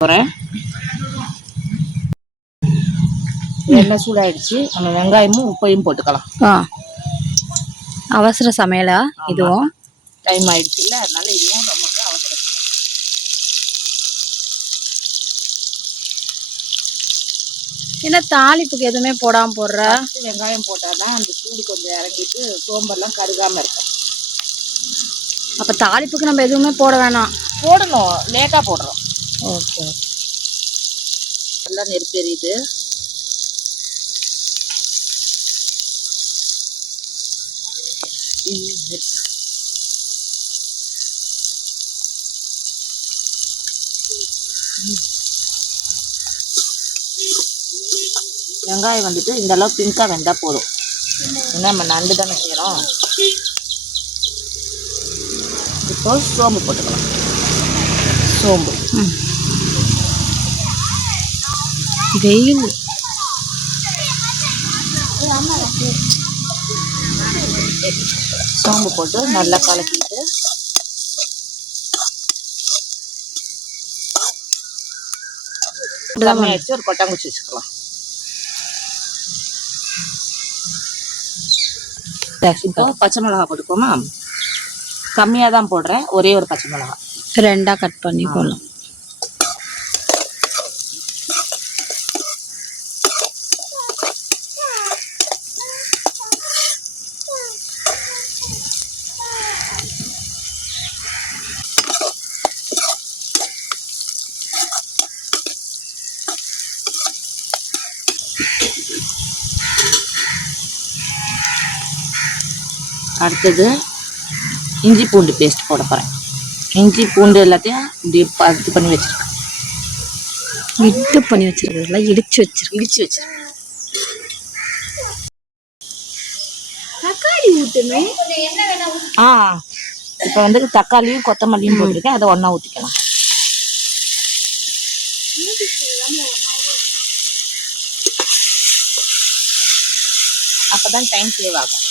போகிறேன் எண்ணெய் சூடாயிடுச்சு. நம்ம வெங்காயமும் உப்பையும் போட்டுக்கலாம். ஆ. அவசர சமையலா? இதுவும்? டைம் ஆயிடுச்சு. இல்லை அதனால இதுவும் நமக்கு அவசர சமையல். என்ன தாளிப்புக்கு எதுவுமே போடாம போடுற? வெங்காயம் போட்டால் தான் அந்த சூடு கொஞ்சம் இறங்கிட்டு சோம்பெல்லாம் கருகாமல் இருக்கும். அப்ப தாளிப்புக்கு நம்ம எதுவுமே போட வேணாம். போடணும். லேட்டாக போடுறோம். ஓகே நல்லா நெருப்பு எரியுது. வெங்காயம் வந்துட்டு இந்த அளவுக்கு பிங்காக வெந்தால் போதும். ஏன்னா நம்ம நண்டு தானே செய்கிறோம் இப்போ சோம்பு போட்டுக்கலாம். சோம்பு. வெயில் சோம்பு போட்டு நல்லா கலக்கிட்டு. கம்மியாச்சு ஒரு கொட்டாங்குச்சி வச்சுக்கலாம். இப்போ பச்சை மிளகா போட்டுக்கோமா? கம்மியாக தான் போடுறேன் ஒரே ஒரு பச்சை மிளகா. ரெண்டா கட் பண்ணி போடலாம். அடுத்தது இஞ்சி பூண்டு பேஸ்ட் போட போகிறேன் இஞ்சி பூண்டு எல்லாத்தையும் இப்படி இது பண்ணி வச்சிருக்கேன். இட்டு பண்ணி வச்சிருக்கிறதுல இடிச்சு வச்சிருக்கு இடிச்சு வச்சிருக்கேன். ஆ இப்போ வந்து தக்காளியும் கொத்தமல்லியும் போட்டிருக்கேன். அதை ஒன்றா ஊற்றிக்கலாம் அப்பதான் டைம் சேவ் ஆகும்.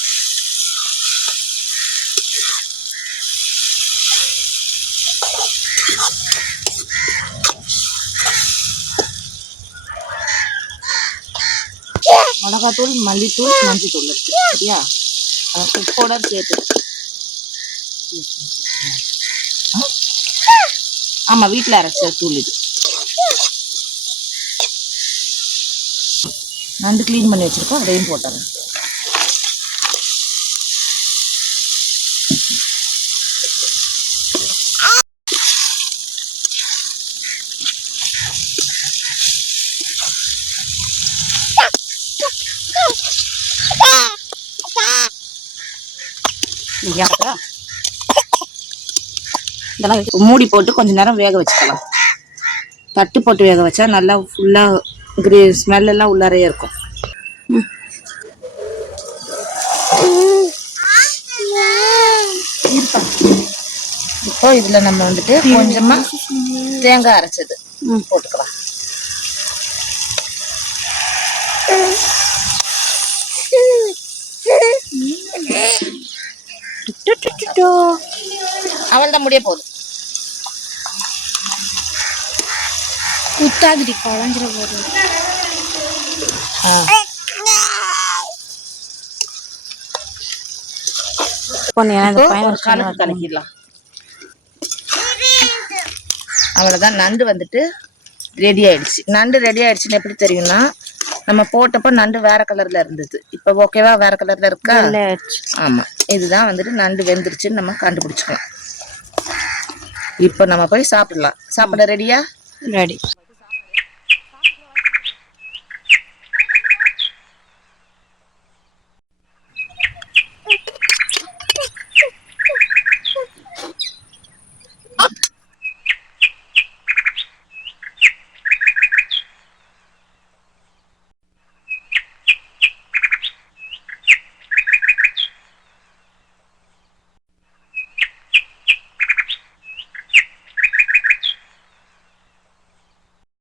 மிளகாத்தூள் மல்லித்தூள் மஞ்சத்தூள் இருக்கு. சரியா? ஃபுட் பவுடர் சேர்த்து. ஆமாம் வீட்டில் அரைச்ச தூள் இது. நண்டு க்ளீன் பண்ணி வச்சிருக்கோம். அதையும் போட்டுறேன். இதெல்லாம் வச்சு மூடி போட்டு கொஞ்ச நேரம் வேக வச்சுக்கலாம். தட்டு போட்டு வேக வச்சா நல்லா ஃபுல்லாக கிரே ஸ்மெல் எல்லாம் உள்ளாரையே இருக்கும். இப்போ இதுல நம்ம வந்துட்டு கொஞ்சமா தேங்காய் அரைச்சது போட்டுக்கலாம். அவள் தான் முடிய போகுது குத்தாதிரி குழஞ்சிர போது கலக்கிடலாம். அவ்வளோதான் நண்டு வந்துட்டு ரெடி ஆயிடுச்சு. நண்டு ரெடி ஆயிடுச்சுன்னு எப்படி தெரியும்னா நம்ம போட்டப்போ நண்டு வேற கலர்ல இருந்தது. இப்போ ஓகேவா வேற கலர்ல இருக்கா? ஆமா. இதுதான் வந்துட்டு நண்டு வெந்துருச்சுன்னு நம்ம கண்டுபிடிச்சுக்கலாம். இப்போ நம்ம போய் சாப்பிடலாம். சாப்பிட ரெடியா ரெடி